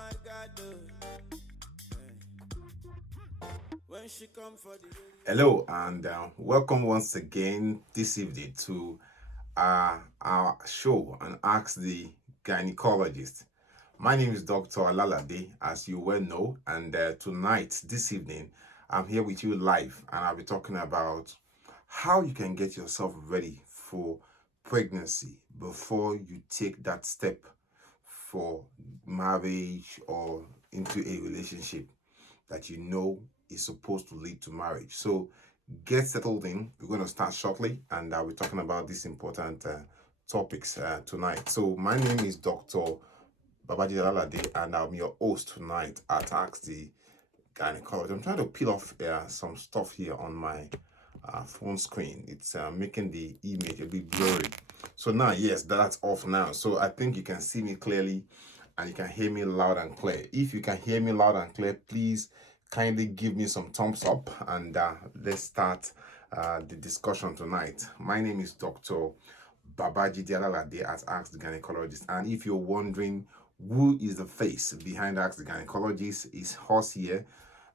my God, when she come for the Hello and welcome once again this evening to our show and Ask the Gynecologist. My name is Dr. Alalade, as you well know, and tonight, this evening, I'm here with you live and I'll be talking about how you can get yourself ready for pregnancy before you take that step for marriage or into a relationship that you know is supposed to lead to marriage. So get settled in. We're going to start shortly, and we're talking about these important topics tonight. So my name is Dr. Babajide Alalade, and I'm your host tonight at Ask the Gynecologist. I'm trying to peel off some stuff here on my phone screen. It's making the image a bit blurry. So now, yes, that's off now. So I think you can see me clearly and you can hear me loud and clear. If you can hear me loud and clear, please kindly give me some thumbs up and let's start the discussion tonight. My name is Dr. Babajide Alalade at Ask the Gynecologist. And if you're wondering who is the face behind Ask the Gynecologist, it's us here.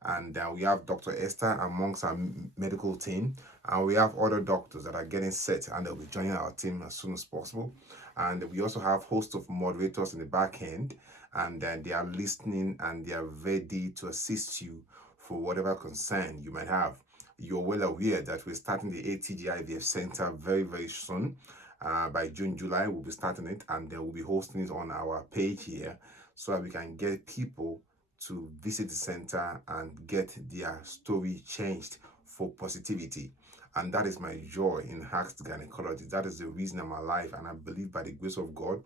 And we have Dr. Esther amongst our medical team. And we have other doctors that are getting set and they'll be joining our team as soon as possible. And we also have hosts of moderators in the back end. And they are listening and they are ready to assist you for whatever concern you might have. You're well aware that we're starting the ATG IVF Center very, very soon. By June, July, we'll be starting it and we'll be hosting it on our page here so that we can get people to visit the center and get their story changed for positivity. And that is my joy in Ask the Gynecologist. That is the reason I'm alive. And I believe by the grace of God,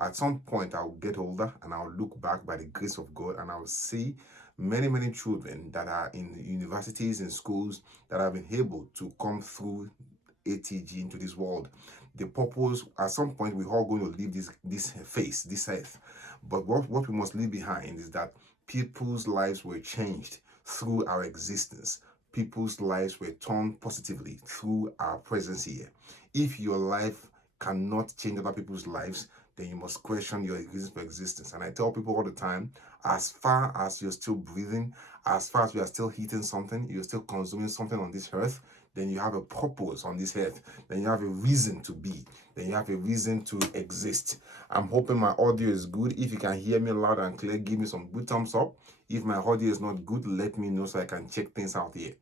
at some point I'll get older and I'll look back by the grace of God and I'll see many, many children that are in universities and schools that have been able to come through ATG into this world. The purpose, at some point, we're all going to leave this face, this earth. But what we must leave behind is that people's lives were changed through our existence. People's lives were turned positively through our presence here. If your life cannot change other people's lives, then you must question your reason for existence. And I tell people all the time, as far as you're still breathing, as far as you are still eating something, you're still consuming something on this earth, then you have a purpose on this earth. Then you have a reason to be. Then you have a reason to exist. I'm hoping my audio is good. If you can hear me loud and clear, give me some good thumbs up. If my audio is not good, let me know so I can check things out here.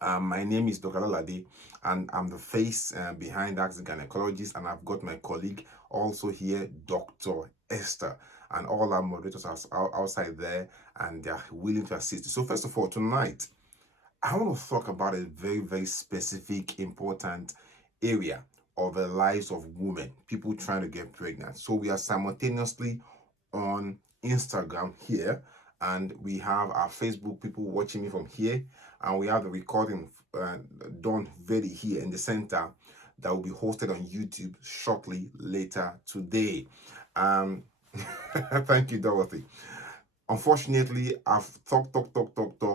My name is Dr. Alalade, and I'm the face behind Ask the Gynecologist, and I've got my colleague also here, Dr. Esther, and all our moderators are outside there, and they're willing to assist. So first of all, tonight, I want to talk about a very, very specific, important area of the lives of women, people trying to get pregnant. So we are simultaneously on Instagram here, and we have our Facebook people watching me from here, and we have the recording done very here in the center that will be hosted on YouTube shortly later today. Thank you, Dorothy. Unfortunately, I've talked.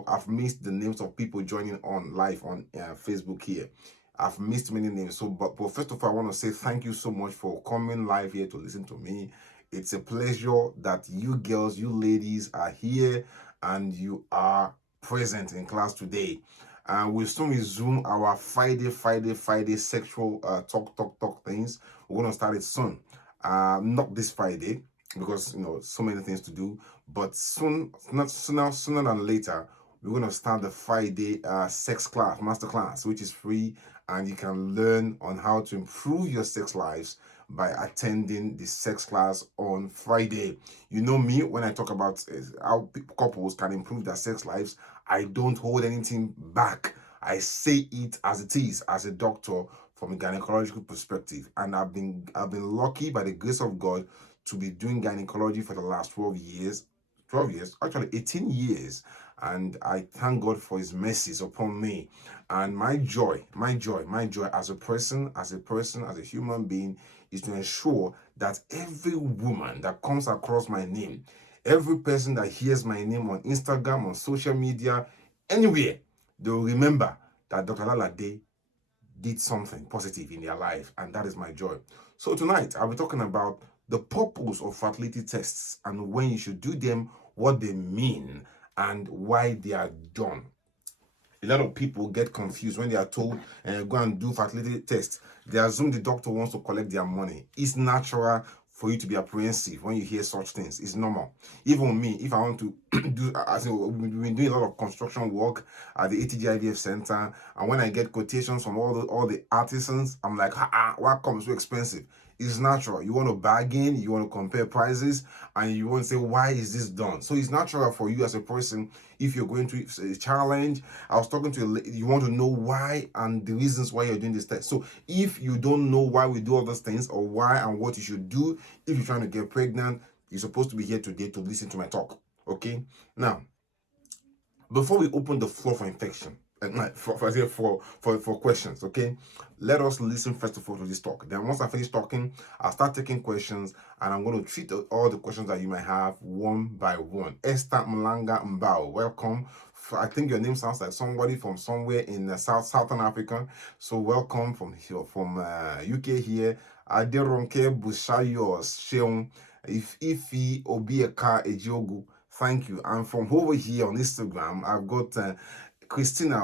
I've missed the names of people joining on live on Facebook here. I've missed many names. So, but first of all, I want to say thank you so much for coming live here to listen to me. It's a pleasure that you girls, you ladies are here and you are present in class today. And we'll soon resume our Friday sexual talk things. We're going to start it soon. Not this Friday because, so many things to do. But sooner than later, we're going to start the Friday sex class, master class, which is free. And you can learn on how to improve your sex lives by attending the sex class on Friday. You know me, when I talk about how couples can improve their sex lives, I don't hold anything back. I say it as it is, as a doctor from a gynecological perspective. And I've been lucky by the grace of God to be doing gynecology for the last 12 years, actually 18 years. And I thank God for his mercies upon me. And my joy as a person, as a human being, is to ensure that every woman that comes across my name, every person that hears my name on Instagram, on social media, anywhere, they'll remember that Dr. Alalade did something positive in their life, and that is my joy. So tonight, I'll be talking about the purpose of fertility tests and when you should do them, what they mean, and why they are done. A lot of people get confused when they are told go and do fertility tests. They assume the doctor wants to collect their money. It's natural for you to be apprehensive when you hear such things. It's normal. Even me, if I want to do, as we've been doing a lot of construction work at the ATG IVF Center, and when I get quotations from all the artisans, I'm like, why come so expensive? It's natural. You want to bargain, you want to compare prices, and you want to say, why is this done? So it's natural for you as a person, if you're going through a challenge. I was talking to you want to know why and the reasons why you're doing this test. So if you don't know why we do all those things, or why and what you should do if you're trying to get pregnant, you're supposed to be here today to listen to my talk. Okay? Now, before we open the floor for infection, for questions, okay, let us listen first of all to this talk. Then once I finish talking, I'll start taking questions, and I'm going to treat all the questions that you might have one by one. Esther Mlanga Mbao, welcome. I think your name sounds like somebody from somewhere in Southern Africa, so welcome from here, from UK here. Aderonke Bushayos Sheung, Ifi Obieka Ejogu, thank you. And from over here on Instagram, I've got Christina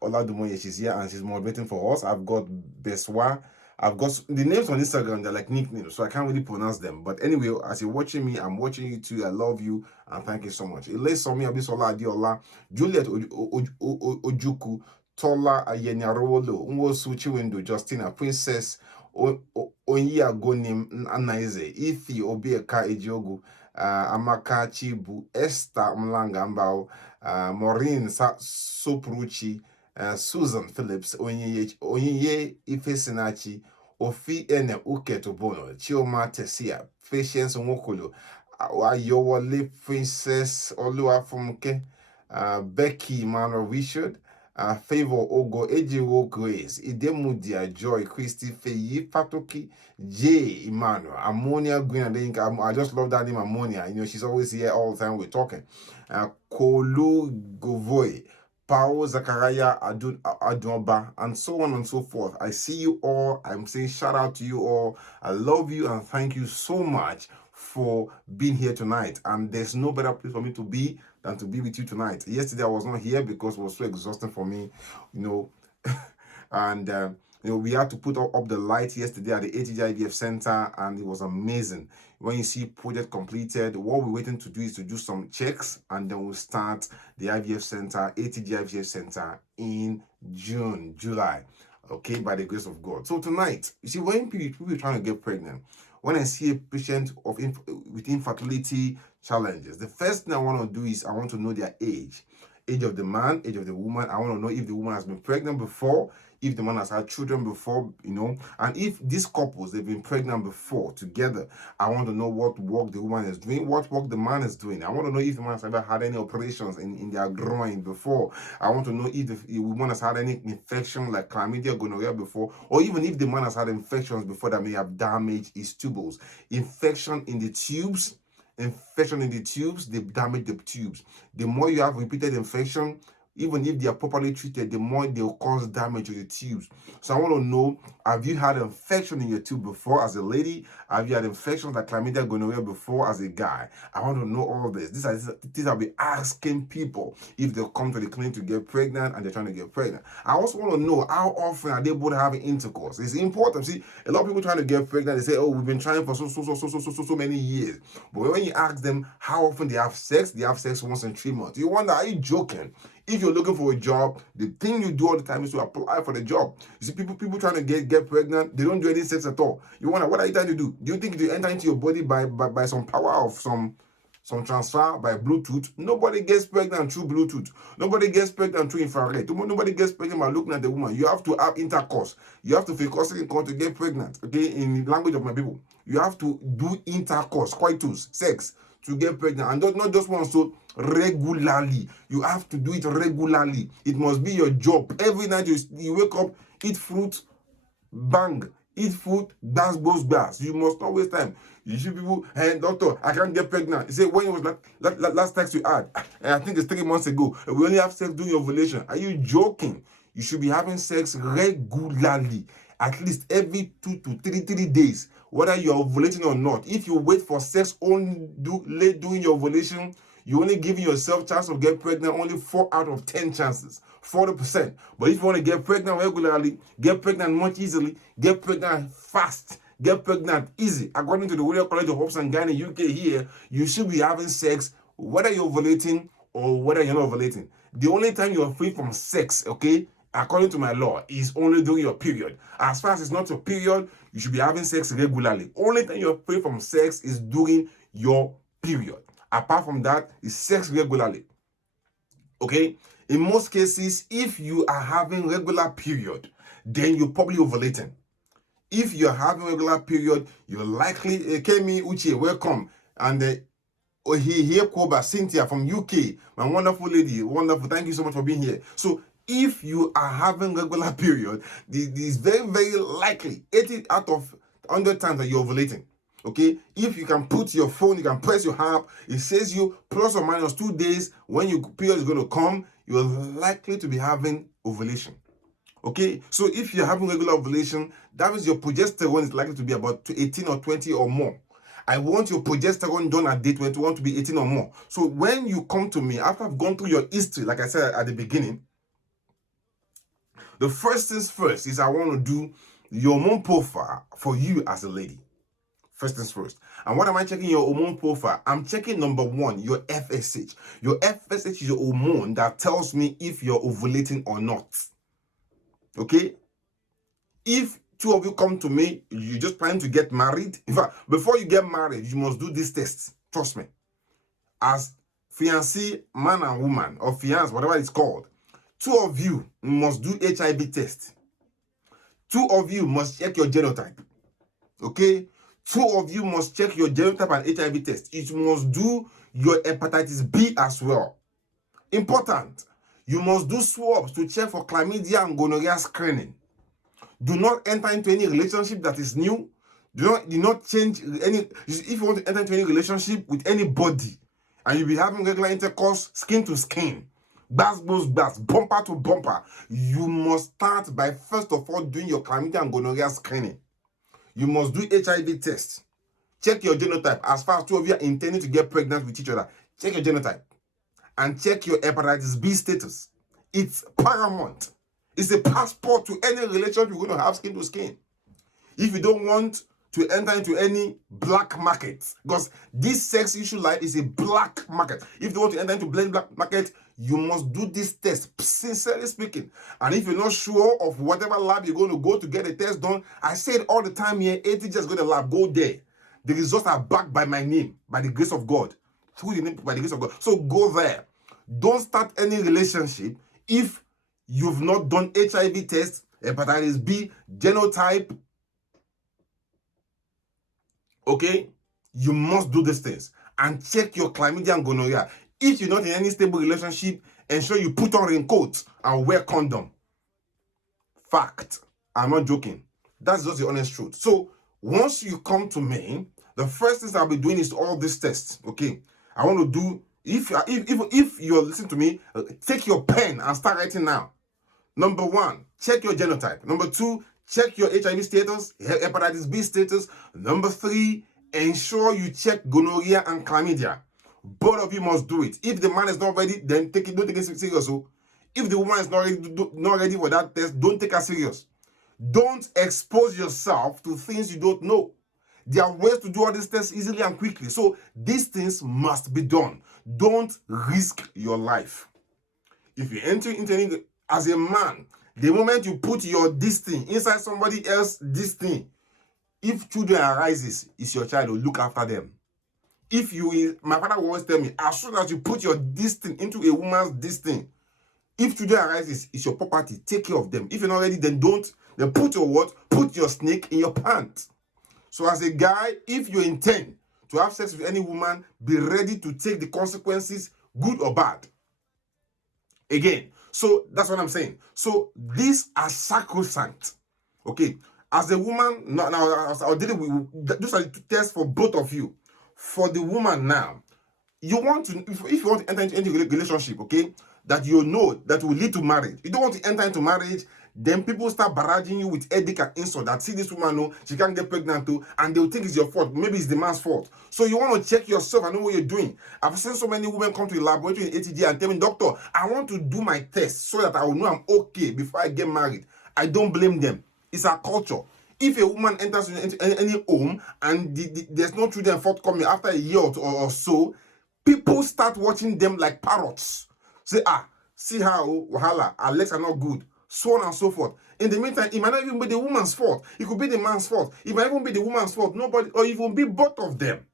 Oladumoye, she's here and she's moderating for us. I've got Beswa. I've got the names on Instagram, they're like nicknames, so I can't really pronounce them. But anyway, as you're watching me, I'm watching you too. I love you and thank you so much. Ilesomi Abisola Adiola, Juliet Ojuku, Tola Ayenyarolo, Nwosu Chiwendo, Justina, Princess Onya Gonim Anaize, Ifi Obieka Ejiogu, Amaka Chibu, Esther Mlanga Mbao, Maureen Sopruchi, Susan Phillips, Onye Ifesinachi, Ofi Ene Uketobono, Chioma Tesia, Patience Nwokolo, Ayowale Princess Oluwafumke, Becky Emmanuel Richard, Favor Ogo, Ejiwo Grace, Idemudia Joy, Christy Feyi, Fatoki, J Emmanuel, Ammonia Green. I just love that name, Ammonia. You know, she's always here all the time we're talking. Kolu Govoy, Pao Zachariah Adoba, and so on and so forth. I see you all. I'm saying shout out to you all. I love you and thank you so much for being here tonight. And there's no better place for me to be than to be with you tonight. Yesterday I was not here because it was so exhausting for me, you know, and you know, we had to put up the light yesterday at the ATG IVF Center, and it was amazing. When you see project completed, what we're waiting to do is to do some checks, and then we'll start the IVF Center, ATG IVF Center in July, okay, by the grace of God. So tonight, you see, when people are trying to get pregnant, when I see a patient with infertility challenges, the first thing I want to do is I want to know their age of the man, age of the woman. I want to know if the woman has been pregnant before, if the man has had children before, you know, and if these couples, they've been pregnant before together, I want to know what work the woman is doing, what work the man is doing. I want to know if the man has ever had any operations in their groin before. I want to know if the woman has had any infection like chlamydia, gonorrhea before, or even if the man has had infections before that may have damaged his tubals. Infection in the tubes, they damage the tubes. The more you have repeated infection, even if they are properly treated, the more they'll cause damage to the tubes. So I want to know, have you had infection in your tube before as a lady? Have you had infections like chlamydia, gonorrhea before as a guy? I want to know all this. These I'll be asking people if they come to the clinic to get pregnant and they're trying to get pregnant. I also want to know, how often are they both having intercourse? It's important. See, a lot of people trying to get pregnant, they say, oh, we've been trying for so many years. But when you ask them how often they have sex once in 3 months. You wonder, are you joking? If you're looking for a job, the thing you do all the time is to apply for the job. You see, people trying to get pregnant, they don't do any sex at all. You wonder, what are you trying to do? Do you think it will enter into your body by some power of some transfer by Bluetooth? Nobody gets pregnant through Bluetooth. Nobody gets pregnant through infrared. Nobody gets pregnant by looking at the woman. You have to have intercourse. You have to focus on to get pregnant. Okay, in the language of my people, you have to do intercourse, coitus, sex, to get pregnant, and not just once, so regularly. You have to do it regularly. It must be your job. Every night you wake up, eat fruit, bang, eat fruit, gas. You must not waste time. You see people, hey doctor, I can't get pregnant. You say, when was last text you had? And I think it's 3 months ago. We only have sex during ovulation. Are you joking? You should be having sex regularly. at least every 2 to 3 days, whether you're ovulating or not. If you wait for sex only late during your ovulation, you only giving yourself chance of getting pregnant only 4 out of 10 chances, 40%. But if you want to get pregnant regularly, get pregnant much easily, get pregnant fast, get pregnant easy, according to the Royal College of Obstetrics and Gynae UK here, you should be having sex whether you're ovulating or whether you're not ovulating. The only time you're free from sex, okay, according to my law, is only during your period. As far as it's not your period, you should be having sex regularly. Only time you're free from sex is during your period. Apart from that, is sex regularly. Okay? In most cases, if you are having regular period, then you're probably ovulating. If you're having regular period, you're likely, Kemi Uche, welcome. And here Koba, Cynthia from UK, my wonderful lady, wonderful. Thank you so much for being here. So if you are having regular period, this is very, very likely 80 out of 100 times that you're ovulating. Okay, if you can put your phone, you can press your app, it says you plus or minus 2 days when your period is going to come, you're likely to be having ovulation. Okay, so if you're having regular ovulation, that means your progesterone is likely to be about 18 or 20 or more. I want your progesterone done at day 21 to be 18 or more. So when you come to me, after I've gone through your history, like I said at the beginning, the first things first is I want to do your hormone profile for you as a lady. First things first. And what am I checking your hormone profile? I'm checking number one, your FSH. Your FSH is your hormone that tells me if you're ovulating or not. Okay? If two of you come to me, you're just planning to get married. In fact, before you get married, you must do this test. Trust me. As fiancé, man and woman, or fiancé, whatever it's called, two of you must do HIV test. Two of you must check your genotype. Okay? Two of you must check your genotype and HIV test. You must do your hepatitis B as well. Important. You must do swabs to check for chlamydia and gonorrhea screening. Do not enter into any relationship that is new. Do not change any. If you want to enter into any relationship with anybody and you'll be having regular intercourse, skin to skin, bumper to bumper, you must start by first of all doing your chlamydia and gonorrhea screening. You must do HIV test. Check your genotype. As far as two of you are intending to get pregnant with each other, check your genotype. And check your hepatitis B status. It's paramount. It's a passport to any relationship you're going to have skin to skin. If you don't want to enter into any black market, because this sex issue life is a black market. If you want to enter into black market, you must do this test, sincerely speaking. And if you're not sure of whatever lab you're going to go to get a test done, I say it all the time here, ATG is going to lab, go there. The results are backed by my name, by the grace of God. Through the name, by the grace of God. So go there. Don't start any relationship if you've not done HIV test, hepatitis B, genotype. Okay? You must do these things. And check your chlamydia and gonorrhea. If you're not in any stable relationship, ensure you put on raincoat and wear condom. Fact. I'm not joking. That's just the honest truth. So once you come to me, the first things I'll be doing is all these tests. Okay? I want to do, if you're listening to me, take your pen and start writing now. Number one, check your genotype. Number two, check your HIV status, hepatitis B status. Number three, ensure you check gonorrhea and chlamydia. Both of you must do it. If the man is not ready, then don't take it serious. So if the woman is not ready for that test, don't take her serious. Don't expose yourself to things you don't know. There are ways to do all these tests easily and quickly. So these things must be done. Don't risk your life. If you enter into any, as a man, the moment you put your this thing inside somebody else's this thing, if children arises, it's your child, look after them. If you, my father will always tell me, as soon as you put your this thing into a woman's this thing, if children arises, it's your property, take care of them. If you're not ready, then don't. Then put your what? Put your snake in your pants. So as a guy, if you intend to have sex with any woman, be ready to take the consequences, good or bad. Again, so that's what I'm saying. So these are sacrosanct. Okay, as a woman, now I'll deal with, those are the tests for both of you. For the woman now, you want to, if you want to enter into any relationship, okay, that you know that will lead to marriage. You don't want to enter into marriage Then people start barraging you with headache and insult that see this woman, no, she can't get pregnant too, and they'll think it's your fault. Maybe it's the man's fault. So you want to check yourself and know what you're doing. I've seen so many women come to the laboratory in ATG and tell me, doctor, I want to do my test so that I will know I'm okay before I get married. I don't blame them. It's our culture. If a woman enters into any home and there's no children forthcoming after a year or so, people start watching them like parrots. Say, see how wahala, her legs are not good, so on and so forth. In the meantime, it might not even be the woman's fault. It could be the man's fault. It might even be the woman's fault. Nobody, or it will be both of them.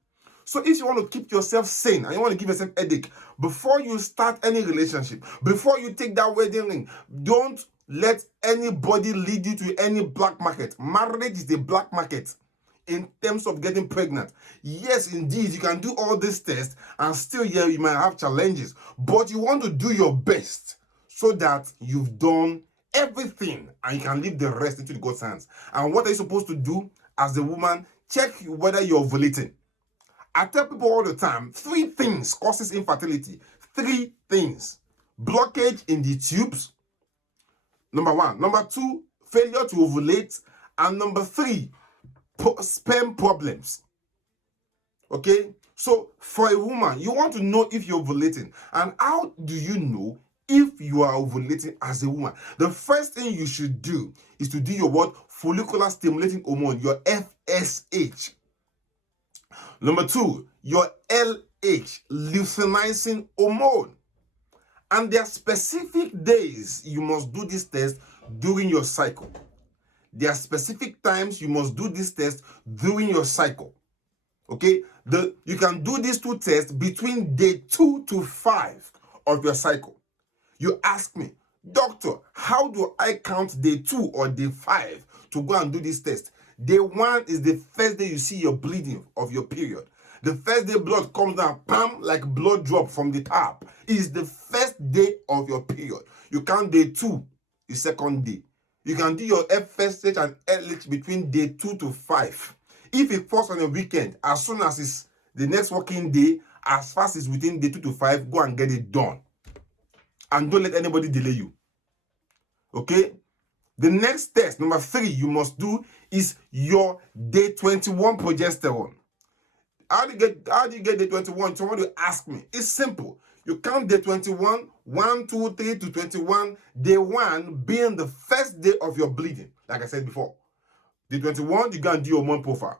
So if you want to keep yourself sane and you want to give yourself a headache, before you start any relationship, before you take that wedding ring, don't let anybody lead you to any black market. Marriage is the black market in terms of getting pregnant. Yes, indeed, you can do all these tests and still, yeah, you might have challenges. But you want to do your best so that you've done everything and you can leave the rest into God's hands. And what are you supposed to do as a woman? Check whether you're ovulating. I tell people all the time, 3 things causes infertility. 3 things. Blockage in the tubes. Number 1. Number 2, failure to ovulate. And number 3, sperm problems. Okay? So for a woman, you want to know if you're ovulating. And how do you know if you are ovulating as a woman? The first thing you should do is to do your what? Follicular stimulating hormone, your FSH. Number 2, your LH, luteinizing hormone. And there are specific days you must do this test during your cycle. There are specific times you must do this test during your cycle. Okay? You can do these 2 tests between day 2 to 5 of your cycle. You ask me, doctor, how do I count day 2 or day 5 to go and do this test? Day 1 is the first day you see your bleeding of your period. The first day blood comes down, bam, like blood drop from the tap. Is the first day of your period. You count day 2, the second day. You can do your FSH and LH between day 2 to 5. If it falls on a weekend, as soon as it's the next working day, as fast as within day 2 to 5, go and get it done. And don't let anybody delay you. Okay? The next test, number 3, you must do is your day 21 progesterone. How do you get day 21? Somebody will ask me. It's simple. You count day 21, 1, 2, 3 to 21. Day 1 being the first day of your bleeding, like I said before. Day 21, you go and do your hormone profile.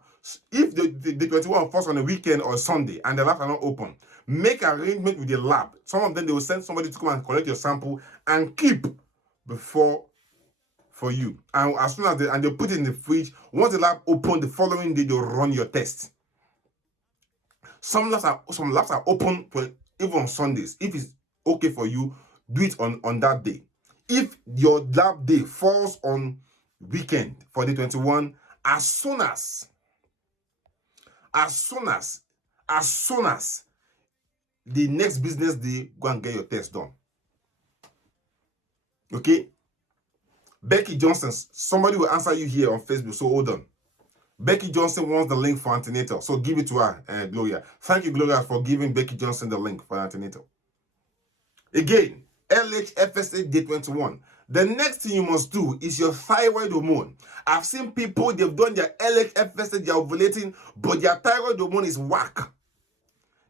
If the 21 falls on a weekend or Sunday and the labs are not open, make arrangement with the lab. Some of them, they will send somebody to come and collect your sample and keep for you. And as soon as they put it in the fridge, once the lab open, the following day, they'll run your test. Some labs are open even on Sundays. If it's okay for you, do it on that day. If your lab day falls on weekend for day 21, as soon as the next business day, go and get your test done. Okay? Becky Johnson, somebody will answer you here on Facebook, so hold on. Becky Johnson wants the link for antenatal, so give it to her, Gloria. Thank you, Gloria, for giving Becky Johnson the link for antenatal. Again, LH FSH day 21. The next thing you must do is your thyroid hormone. I've seen people, they've done their LH FSH, they're ovulating, but their thyroid hormone is whack.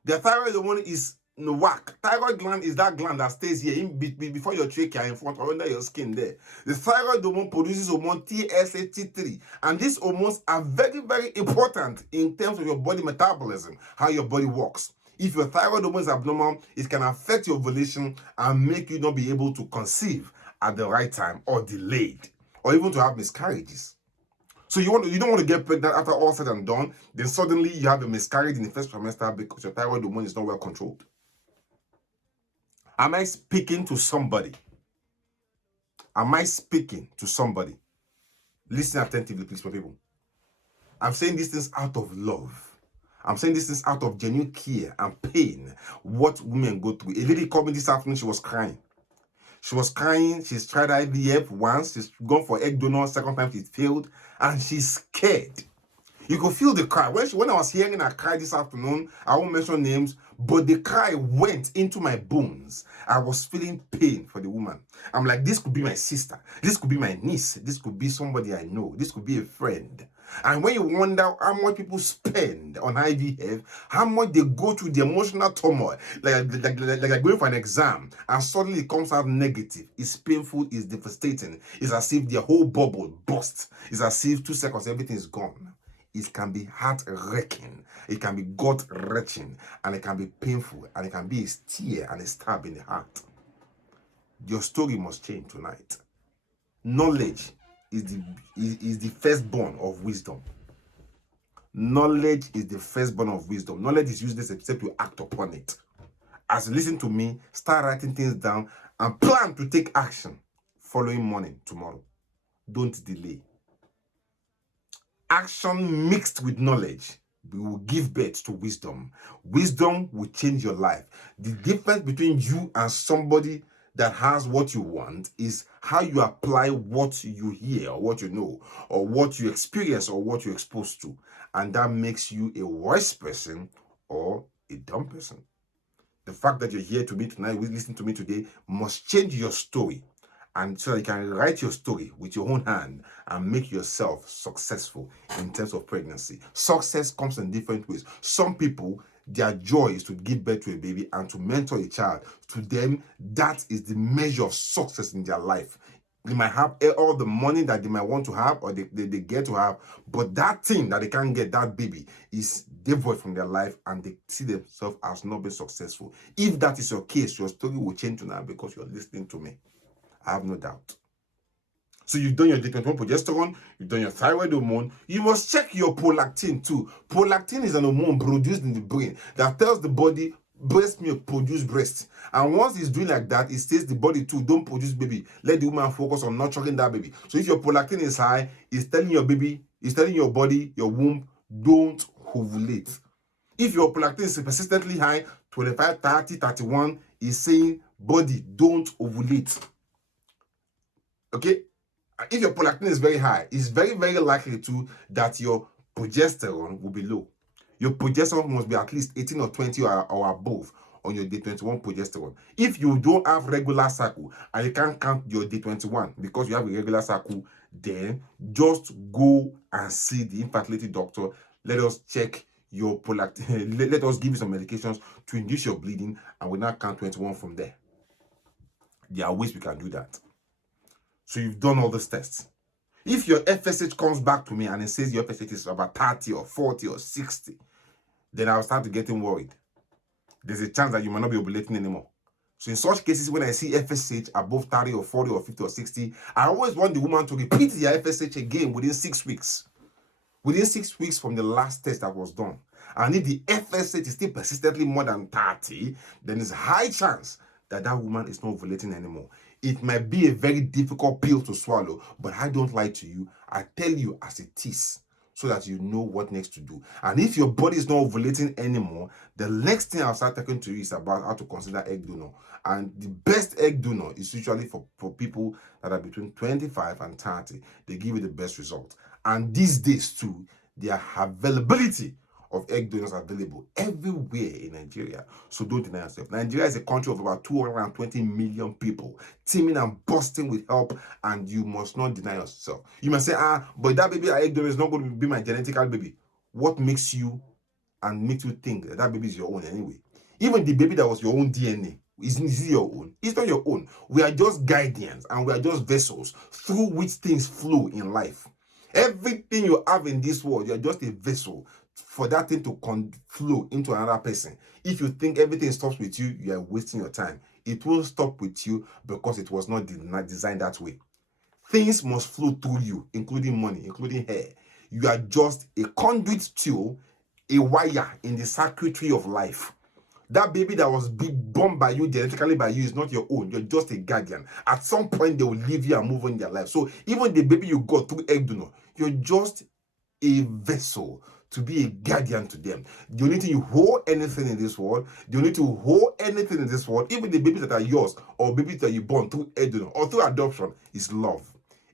Their thyroid hormone is whack. Thyroid gland is that gland that stays here before your trachea, in front or under your skin there. The thyroid hormone produces hormone TSH-T3, and these hormones are very, very important in terms of your body metabolism, how your body works. If your thyroid hormone is abnormal, it can affect your ovulation and make you not be able to conceive at the right time, or delayed, or even to have miscarriages. So you don't want to get pregnant after all said and done, then suddenly you have a miscarriage in the first trimester because your thyroid hormone is not well controlled. Am I speaking to somebody? Am I speaking to somebody? Listen attentively, please, my people. I'm saying these things out of love. I'm saying these things out of genuine care and pain, what women go through. A lady called me this afternoon, she was crying. She was crying. She's tried IVF once. She's gone for egg donor. Second time she failed. And she's scared. You could feel the cry. When I was hearing her cry this afternoon, I won't mention names, but the cry went into my bones. I was feeling pain for the woman. I'm like, this could be my sister. This could be my niece. This could be somebody I know. This could be a friend. And when you wonder how much people spend on IVF, how much they go through the emotional turmoil, like going for an exam, and suddenly it comes out negative. It's painful, it's devastating. It's as if the whole bubble bursts. It's as if 2 seconds, everything is gone. It can be heart-wrenching, it can be gut-wrenching, and it can be painful, and it can be a tear and a stab in the heart. Your story must change tonight. Knowledge is the firstborn of wisdom. Knowledge is the firstborn of wisdom. Knowledge is useless except you act upon it. As you listen to me, start writing things down and plan to take action following morning tomorrow. Don't delay. Action mixed with knowledge will give birth to wisdom. Wisdom will change your life. The difference between you and somebody that has what you want is how you apply what you hear or what you know or what you experience or what you're exposed to. And that makes you a wise person or a dumb person. The fact that you're here to me tonight, listening to me today, must change your story. And so you can write your story with your own hand and make yourself successful in terms of pregnancy. Success comes in different ways. Some people, their joy is to give birth to a baby and to mentor a child. To them, that is the measure of success in their life. They might have all the money that they might want to have or they get to have, but that thing that they can't get, that baby, is devoid from their life and they see themselves as not being successful. If that is your case, your story will change tonight because you're listening to me. I have no doubt. So you've done your day 21 progesterone, you've done your thyroid hormone. You must check your prolactin too. Prolactin is an hormone produced in the brain that tells the body breast milk produce breast. And once it's doing like that, it says the body too, don't produce baby. Let the woman focus on nurturing that baby. So if your prolactin is high, it's telling your baby, it's telling your body, your womb, don't ovulate. If your prolactin is persistently high, 25, 30, 31, is saying body, don't ovulate. Okay, if your prolactin is very high, it's very, very likely too that your progesterone will be low. Your progesterone must be at least 18 or 20 or above on your day 21 progesterone. If you don't have regular cycle and you can't count your day 21 because you have a regular cycle, then just go and see the infertility doctor. Let us check your prolactin. Let us give you some medications to induce your bleeding, and we'll now count 21 from there. There are ways we can do that. So you've done all these tests. If your FSH comes back to me and it says your FSH is about 30 or 40 or 60, then I'll start getting worried. There's a chance that you might not be ovulating anymore. So in such cases, when I see FSH above 30 or 40 or 50 or 60, I always want the woman to repeat their FSH again within 6 weeks. Within 6 weeks from the last test that was done. And if the FSH is still persistently more than 30, then there's a high chance that that woman is not ovulating anymore. It might be a very difficult pill to swallow, but I don't lie to you. I tell you as it is so that you know what next to do. And if your body is not ovulating anymore, the next thing I'll start talking to you is about how to consider egg donor. And the best egg donor is usually for people that are between 25 and 30. They give you the best result. And these days too, their availability of egg donors available everywhere in Nigeria. So don't deny yourself. Nigeria is a country of about 220 million people, teeming and bursting with help, and you must not deny yourself. You must say, but that baby egg donor is not going to be my genetical baby. What makes you think that that baby is your own anyway? Even the baby that was your own DNA, is it your own? It's not your own. We are just guardians and we are just vessels through which things flow in life. Everything you have in this world, you're just a vessel for that thing to flow into another person. If you think everything stops with you, you are wasting your time. It will stop with you because it was not designed that way. Things must flow through you, including money, including hair. You are just a conduit tool, a wire in the circuitry of life. That baby that was born by you, genetically by you, is not your own. You're just a guardian. At some point, they will leave you and move on in their life. So even the baby you got through egg donor, you're just a vessel to be a guardian to them. The only thing you hold anything in this world, even the babies that are yours or babies that you born through egg donor or through adoption, is love.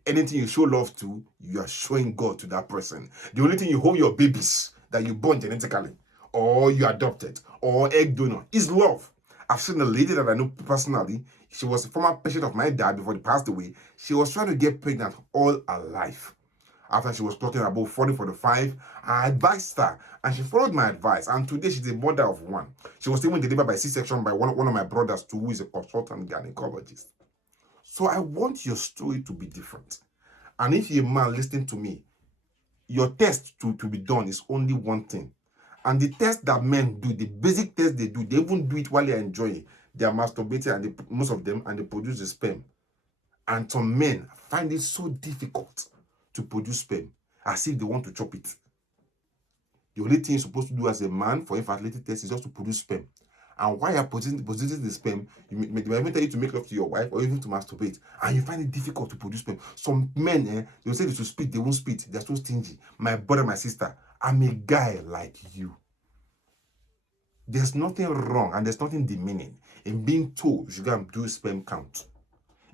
anything you show love to, you are showing God to that person. The only thing you hold your babies that you born genetically, or you adopted, or egg donor, is love. I've seen a lady that I know personally. She was a former patient of my dad before he passed away. She was trying to get pregnant all her life. After she was talking about 40, 45, I advised her, and she followed my advice. And today she's a mother of one. She was even delivered by C-section by one of my brothers too, who is a consultant gynecologist. So I want your story to be different. And if you're a man listening to me, your test to be done is only one thing. And the test that men do, the basic test they do, they even do it while they're enjoying. They are masturbating, and most of them, and they produce the sperm. And some men find it so difficult to produce sperm, as if they want to chop it. The only thing you're supposed to do as a man for infertility test is just to produce sperm. And while you're producing the sperm, they might even tell you to make love to your wife or even to masturbate, and you find it difficult to produce sperm. Some men, they'll say they should spit, they won't spit. They're so stingy. My brother, my sister, I'm a guy like you. There's nothing wrong and there's nothing demeaning in being told you should go and do sperm count.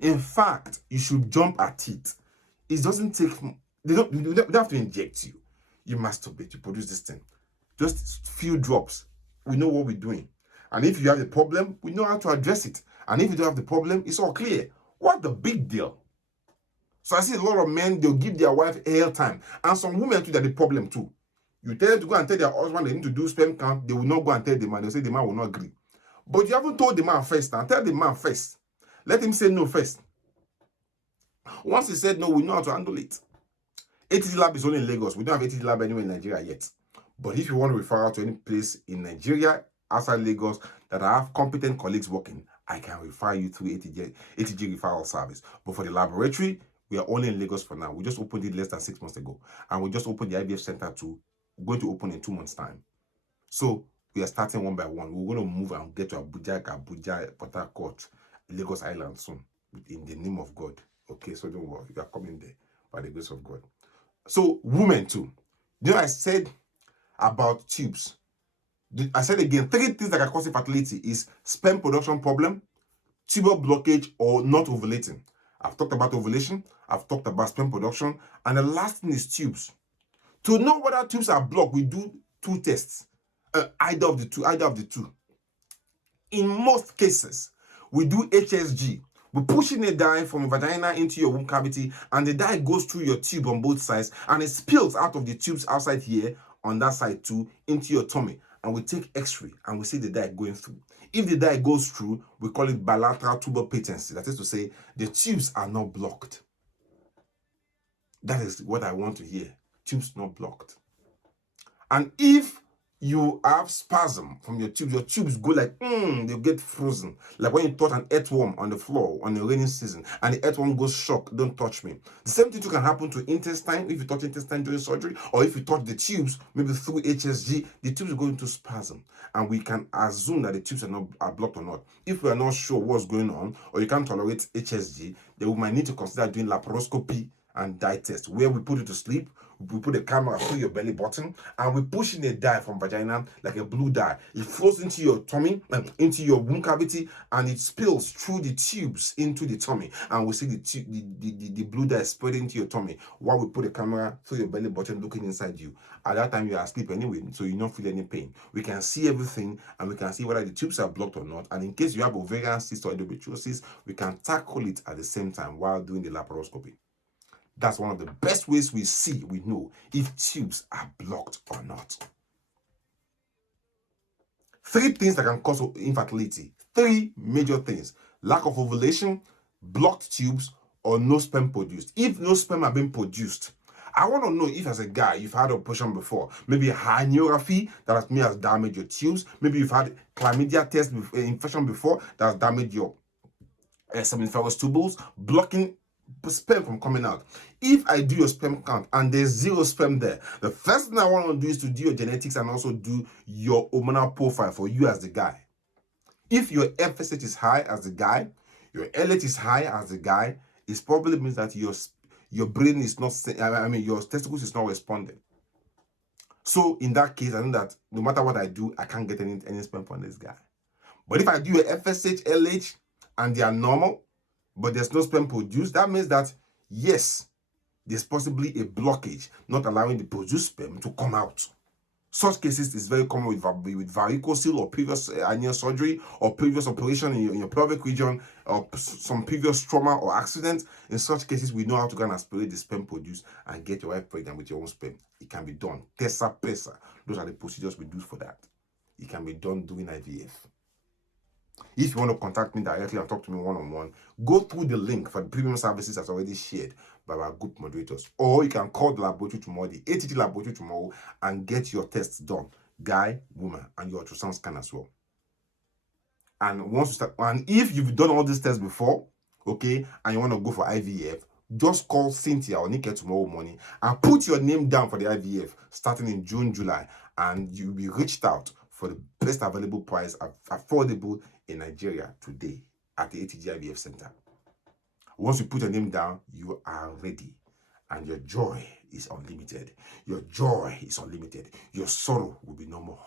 In fact, you should jump at it. It doesn't take, they don't have to inject you. You masturbate, you produce this thing. Just few drops. We know what we're doing. And if you have a problem, we know how to address it. And if you don't have the problem, it's all clear. What the big deal? So I see a lot of men, they'll give their wife air time. And some women too, they're the problem too. You tell them to go and tell their husband they need to do sperm count, they will not go and tell the man. They'll say the man will not agree. But you haven't told the man first. Now tell the man first. Let him say no first. Once he said no, we know how to handle it. ATG lab is only in Lagos. We don't have ATG lab anywhere in Nigeria yet. But if you want to refer out to any place in Nigeria, outside Lagos, that I have competent colleagues working, I can refer you through ATG referral service. But for the laboratory, we are only in Lagos for now. We just opened it less than 6 months ago. And we just opened the IVF center too. We're going to open in 2 months' time. So we are starting one by one. We're going to move and get to Abuja, Port Harcourt, Lagos Island soon, in the name of God. Okay, so don't worry. We are coming there by the grace of God. So women too. I said about tubes. I said again, 3 things that can cause infertility is sperm production problem, tubal blockage, or not ovulating. I've talked about ovulation, I've talked about sperm production, and the last thing is tubes. To know whether tubes are blocked, we do 2 tests. Either of the two. In most cases, we do HSG. We push in a dye from a vagina into your womb cavity, and the dye goes through your tube on both sides, and it spills out of the tubes outside here, on that side too, into your tummy. And we take X-ray, and we see the dye going through. If the dye goes through, we call it bilateral tubal patency. That is to say, the tubes are not blocked. That is what I want to hear. Tubes not blocked. And if you have spasm from your tubes go like, they get frozen. Like when you touch an earthworm on the floor on the rainy season, and the earthworm goes shock, don't touch me. The same thing too can happen to intestine, if you touch intestine during surgery, or if you touch the tubes, maybe through HSG, the tubes go into spasm. And we can assume that the tubes are blocked or not. If we are not sure what's going on, or you can't tolerate HSG, then we might need to consider doing laparoscopy and dye test, where we put you to sleep, we put a camera through your belly button, and we push in a dye from vagina, like a blue dye. It flows into your tummy, into your womb cavity, and it spills through the tubes into the tummy. And we see the blue dye spreading into your tummy while we put a camera through your belly button looking inside you. At that time, you are asleep anyway, so you don't feel any pain. We can see everything, and we can see whether the tubes are blocked or not. And in case you have ovarian cyst or endometriosis, we can tackle it at the same time while doing the laparoscopy. That's one of the best ways we know if tubes are blocked or not. 3 things that can cause infertility. 3 major things. Lack of ovulation, blocked tubes, or no sperm produced. If no sperm are being produced, I want to know if as a guy, you've had operation before. Maybe a herniorrhaphy that has damaged your tubes. Maybe you've had chlamydia test infection before that has damaged your seminiferous tubules, blocking sperm from coming out. If I do your sperm count and there's 0 sperm there, the first thing I want to do is to do your genetics and also do your hormonal profile for you as the guy. If your FSH is high as the guy, your LH is high as the guy, it probably means that your brain is not, your testicles is not responding. So in that case, I know that no matter what I do, I can't get any sperm from this guy. But if I do your FSH, LH, and they are normal, but there's no sperm produced, that means that yes, there's possibly a blockage not allowing the produced sperm to come out. Such cases is very common with varicocele or previous hernia surgery or previous operation in your pelvic region or some previous trauma or accident. In such cases, we know how to go and aspirate the sperm produced and get your wife pregnant with your own sperm. It can be done. Tessa pressa. Those are the procedures we do for that. It can be done during IVF. If you want to contact me directly and talk to me one-on-one, go through the link for the premium services that's already shared by our group moderators. Or you can call the laboratory tomorrow, the ATG laboratory tomorrow, and get your tests done. Guy, woman, and your ultrasound scan as well. And once you start, and if you've done all these tests before, okay, and you want to go for IVF, just call Cynthia or Nike tomorrow morning and put your name down for the IVF starting in June, July, and you'll be reached out for the best available price, affordable in Nigeria today at the ATG IVF Center. Once you put your name down, you are ready, and your joy is unlimited. Your joy is unlimited. Your sorrow will be no more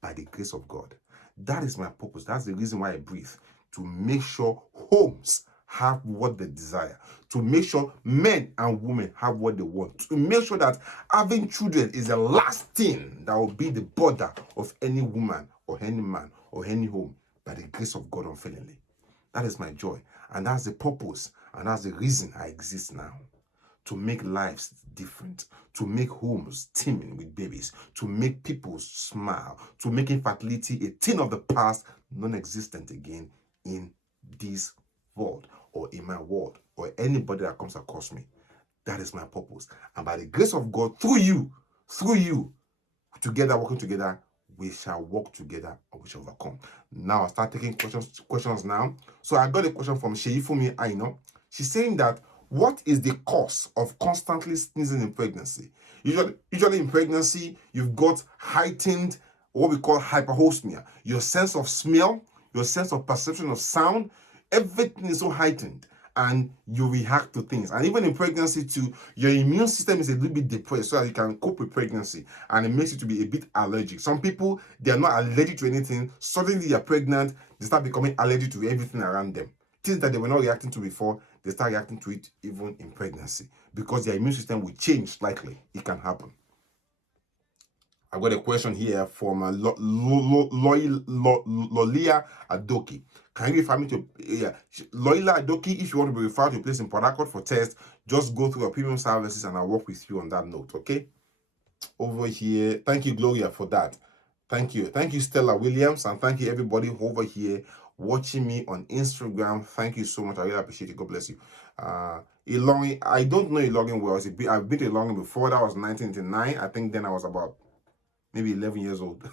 by the grace of God. That is my purpose. That's the reason why I breathe, to make sure homes have what they desire, to make sure men and women have what they want, to make sure that having children is the last thing that will be the border of any woman or any man or any home, by the grace of God unfailingly. That is my joy, and that's the purpose, and that's the reason I exist now. To make lives different, to make homes teeming with babies, to make people smile, to make infertility a thing of the past, non-existent again in this world or in my world or anybody that comes across me. That is my purpose. And by the grace of God, through you, together, working together, we shall work together and we shall overcome. Now I'll start taking questions now. So I got a question from Sheifumi Aino. She's saying that, what is the cause of constantly sneezing in pregnancy? Usually in pregnancy, you've got heightened, what we call hyperosmia. Your sense of smell, your sense of perception of sound, everything is so heightened, and you react to things. And even in pregnancy too, your immune system is a little bit depressed so that you can cope with pregnancy, and it makes you to be a bit allergic. Some people, they are not allergic to anything. Suddenly they are pregnant, they start becoming allergic to everything around them. Things that they were not reacting to before, they start reacting to it even in pregnancy because their immune system will change slightly. It can happen. I've got a question here from Lolia Adoki. Can you refer me to Loila Adoki? If you want to be referred to a place in Port Harcourt for tests, just go through our premium services and I'll work with you on that note, okay? Over here, thank you, Gloria, for that. Thank you, Stella Williams, and thank you everybody over here watching me on Instagram. Thank you so much. I really appreciate it. God bless you. Ilorin, I don't know Ilorin well. I've been to Ilorin before. That was 1989. I think then I was about maybe 11 years old.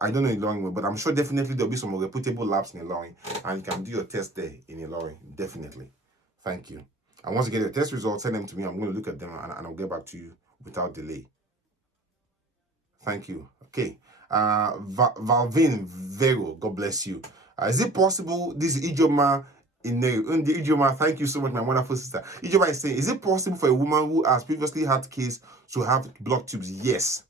I don't know Ilorin well, but I'm sure definitely there'll be some reputable labs in Ilorin, and you can do your test there in Ilorin. Definitely. Thank you. And once you get your test results, send them to me. I'm going to look at them and I'll get back to you without delay. Thank you. Okay. Valvin Vero, God bless you. Is it possible, this is Ijoma in the Ijoma, thank you so much, my wonderful sister. Ijoma is saying, is it possible for a woman who has previously had kids to have blocked tubes? Yes.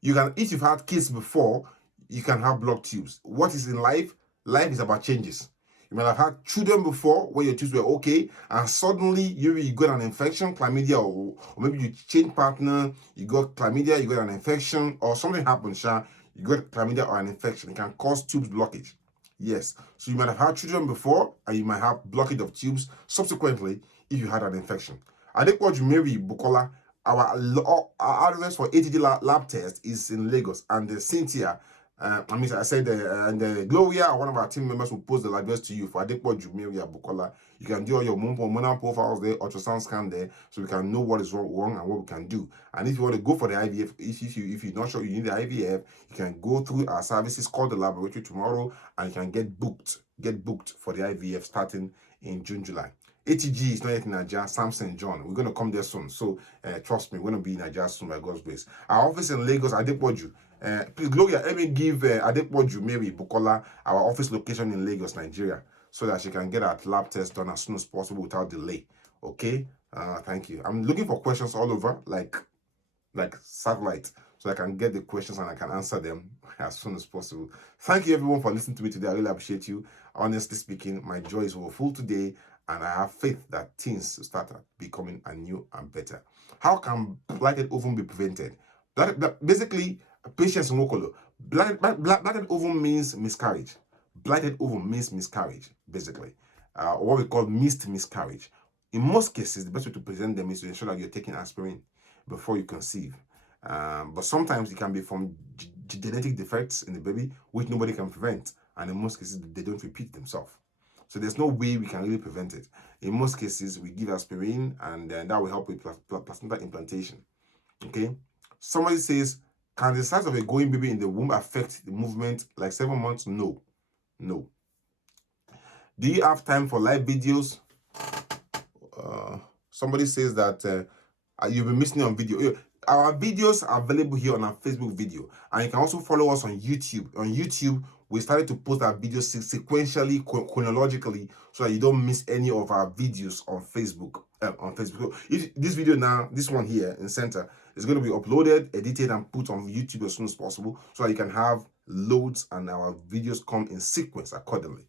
You can, if you've had kids before, you can have blocked tubes. What is in life? Life is about changes. You might have had children before when your tubes were okay, and suddenly you got an infection, chlamydia, or maybe you changed partner, you got chlamydia, you got an infection, or something happened, you got chlamydia or an infection. It can cause tubes blockage. Yes. So you might have had children before, and you might have blockage of tubes subsequently if you had an infection. Adequate Mary Bukola, our address for ATG lab test is in Lagos, and the Cynthia, I said, and Gloria, one of our team members, will post the address to you for Adequate Jumeria Bukola. You can do all your hormonal profiles there, ultrasound scan there, so we can know what is wrong and what we can do. And if you want to go for the IVF, if you're not sure you need the IVF, you can go through our services, call the laboratory tomorrow, and you can get booked for the IVF starting in June, July. ATG is not yet in Nigeria, Samson John. We're going to come there soon. So trust me, we're going to be in Nigeria soon by God's grace. Our office in Lagos, Adepoju. Please, Gloria, let me give Adepoju Mary Bukola our office location in Lagos, Nigeria, so that she can get her lab test done as soon as possible without delay. Okay? Thank you. I'm looking for questions all over, like satellite, so I can get the questions and I can answer them as soon as possible. Thank you everyone for listening to me today. I really appreciate you. Honestly speaking, my joy is full today, And I have faith that things will start becoming anew and better. How can blighted ovum be prevented? Basically, patience in Wokolo. Blighted ovum means miscarriage. Blighted ovum means miscarriage, basically. Or what we call missed miscarriage. In most cases, the best way to prevent them is to ensure that you're taking aspirin before you conceive. But sometimes it can be from genetic defects in the baby, which nobody can prevent. And in most cases, they don't repeat themselves. So there's no way we can really prevent it. In most cases, we give aspirin, and that will help with placenta implantation. Okay? Somebody says, can the size of a growing baby in the womb affect the movement like 7 months? No. No. Do you have time for live videos? Somebody says that you've been missing on video. Our videos are available here on our Facebook video, and you can also follow us on YouTube. On YouTube, we started to post our videos sequentially, chronologically, so that you don't miss any of our videos on Facebook. So if this video now, this one here in center, is going to be uploaded, edited, and put on YouTube as soon as possible, so that you can have loads and our videos come in sequence accordingly.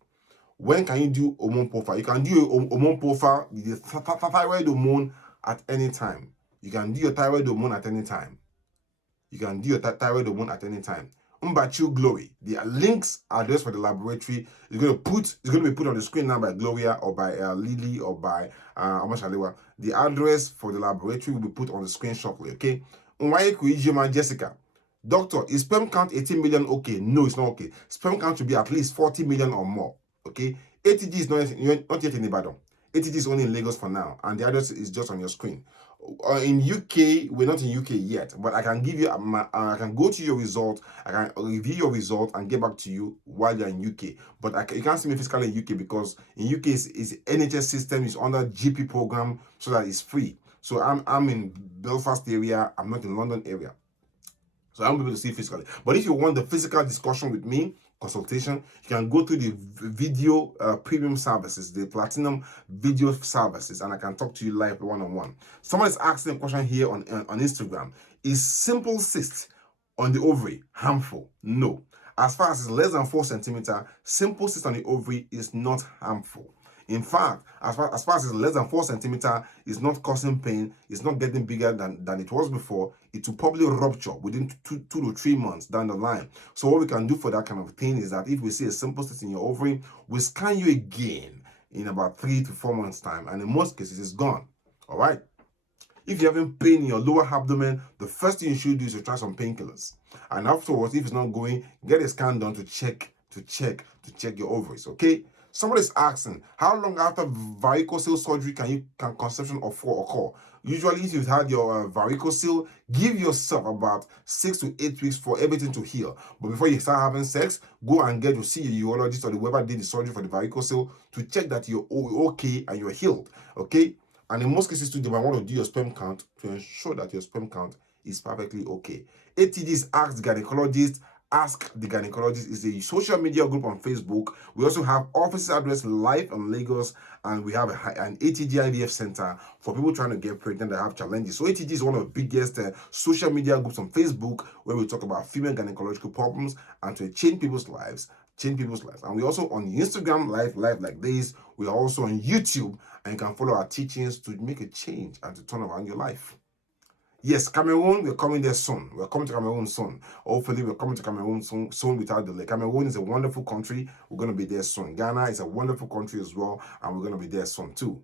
When can you do hormone profile? You can do a hormone profile, the thyroid hormone at any time. You can do your thyroid hormone at any time. You can do your thyroid hormone at any time. Umbachu Glory. The links address for the laboratory is going to be put on the screen now by Gloria or by Lily or by Amashalewa. The address for the laboratory will be put on the screen shortly. Okay. Jessica. Doctor, is sperm count 18 million okay? No, it's not okay. Sperm count should be at least 40 million or more. Okay. ATG is not yet in Ibadan. ATG is only in Lagos for now, and the address is just on your screen. In UK, we're not in UK yet, but I can give you I can go to your result, I can review your result and get back to you while you're in UK. But you can't see me physically in UK because in UK is NHS system is under GP program, so that it's free. So I'm in Belfast area, I'm not in London area, so I won't be able to see physically. But if you want the physical discussion with me, consultation, you can go to the video premium services, the platinum video services, and I can talk to you live one-on-one. Someone is asking a question here on Instagram. Is simple cyst on the ovary harmful? No. As far as it's less than 4 centimeters, simple cyst on the ovary is not harmful. In fact, as far as it's less than 4 centimeters, it's not causing pain, it's not getting bigger than it was before. It will probably rupture within 2 to 3 months down the line. So what we can do for that kind of thing is that if we see a simple cyst in your ovary, we scan you again in about 3 to 4 months time, and in most cases it's gone. All right. If you're having pain in your lower abdomen, the first thing you should do is to try some painkillers, and afterwards, if it's not going, get a scan done to check your ovaries. Okay. Somebody's asking, how long after varicocele surgery can conception occur? Usually, if you've had your varicocele, give yourself about 6 to 8 weeks for everything to heal. But before you start having sex, go and get to see a urologist or whoever did the surgery for the varicocele to check that you're okay and you're healed. Okay? And in most cases, too, they might want to do your sperm count to ensure that your sperm count is perfectly okay. ATG is Ask the Gynecologist. Ask the Gynecologist is a social media group on Facebook. We also have office address live in Lagos, and we have an ATG IVF center for people trying to get pregnant that have challenges. So ATG is one of the biggest social media groups on Facebook where we talk about female gynecological problems and to change people's lives. And we're also on Instagram live like this. We are also on YouTube, and you can follow our teachings to make a change and to turn around your life. Yes, Cameroon, we're coming there soon. We're coming to Cameroon soon. Hopefully, we're coming to Cameroon soon without delay. Cameroon is a wonderful country. We're going to be there soon. Ghana is a wonderful country as well, and we're going to be there soon too.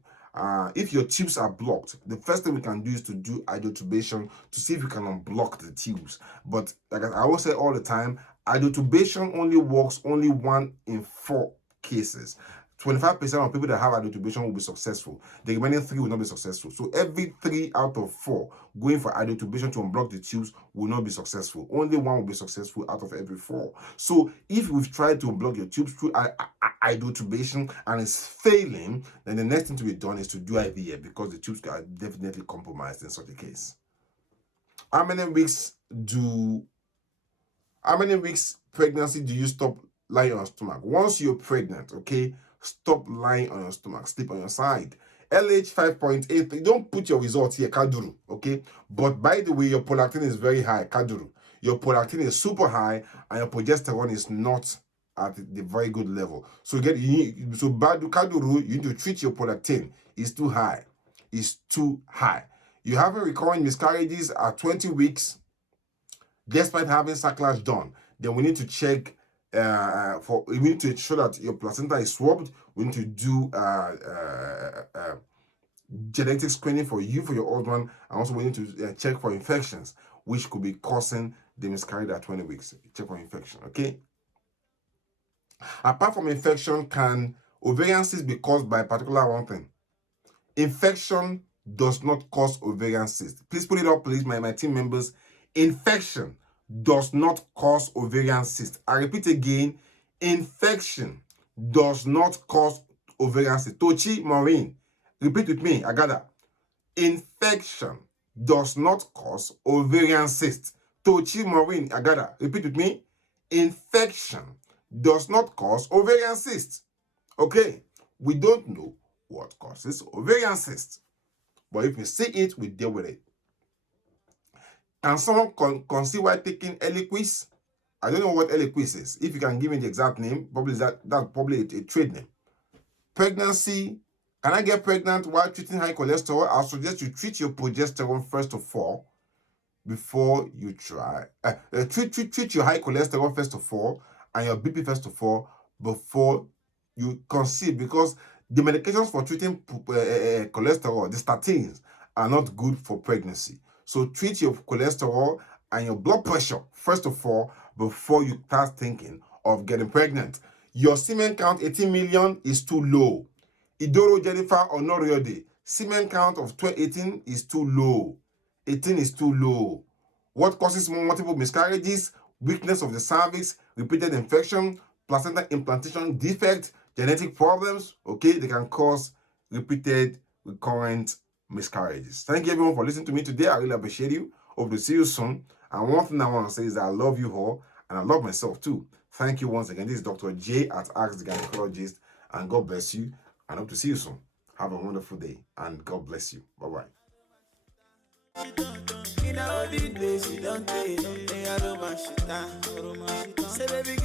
If your tubes are blocked, the first thing we can do is to do hydrotubation to see if we can unblock the tubes. But like I always say all the time, hydrotubation only works only 1 in 4 cases. 25% of people that have hydrotubation will be successful. The remaining 3 will not be successful. So every 3 out of 4 going for hydrotubation to unblock the tubes will not be successful. Only 1 will be successful out of every 4. So if we've tried to unblock your tubes through hydrotubation and it's failing, then the next thing to be done is to do IVF because the tubes are definitely compromised in such a case. How many weeks pregnancy do you stop lying on your stomach? Once you're pregnant, okay, stop lying on your stomach, sleep on your side. LH 5.8, don't put your results here, Kaduru, okay? But by the way, your prolactin is very high, Kaduru. Your prolactin is super high and your progesterone is not at the very good level. So Kaduru, you need to treat your prolactin. It's too high. It's too high. You having recurrent miscarriages at 20 weeks, despite having sacklage done. Then we need to check we need to ensure that your placenta is swabbed. We need to do genetic screening for you, for your husband, and also we need to check for infections, which could be causing the miscarriage at 20 weeks. Check for infection, okay? Apart from infection, can ovarian cyst be caused by a particular one thing? Infection does not cause ovarian cyst. Please put it up, please, my team members. Infection does not cause ovarian cyst. I repeat again, infection does not cause ovarian cyst. Tochi Maureen, repeat with me, Agada. Infection does not cause ovarian cyst. Tochi Maureen, Agada, repeat with me. Infection does not cause ovarian cyst. Okay, we don't know what causes ovarian cyst, but if we see it, we deal with it. Can someone conceive while taking Eliquis? I don't know what Eliquis is. If you can give me the exact name, probably that's probably a trade name. Pregnancy. Can I get pregnant while treating high cholesterol? I'll suggest you treat your progesterone first of all before you try. Treat your high cholesterol first of all and your BP first of all before you conceive, because the medications for treating cholesterol, the statins, are not good for pregnancy. So treat your cholesterol and your blood pressure first of all before you start thinking of getting pregnant. Your semen count 18 million is too low. Idoro Jennifer Honoriode, semen count of 18 is too low. 18 is too low. What causes multiple miscarriages? Weakness of the cervix, repeated infection, placenta implantation defect, genetic problems. Okay, they can cause repeated recurrent miscarriages. Thank you everyone for listening to me today. I really appreciate you. Hope to see you soon. And one thing I want to say is that I love you all and I love myself too. Thank you once again. This is Dr. J at AsktheGynaecologist, and God bless you. And hope to see you soon. Have a wonderful day and God bless you. Bye-bye. In all the days you don't take, I don't mind shit. Say baby,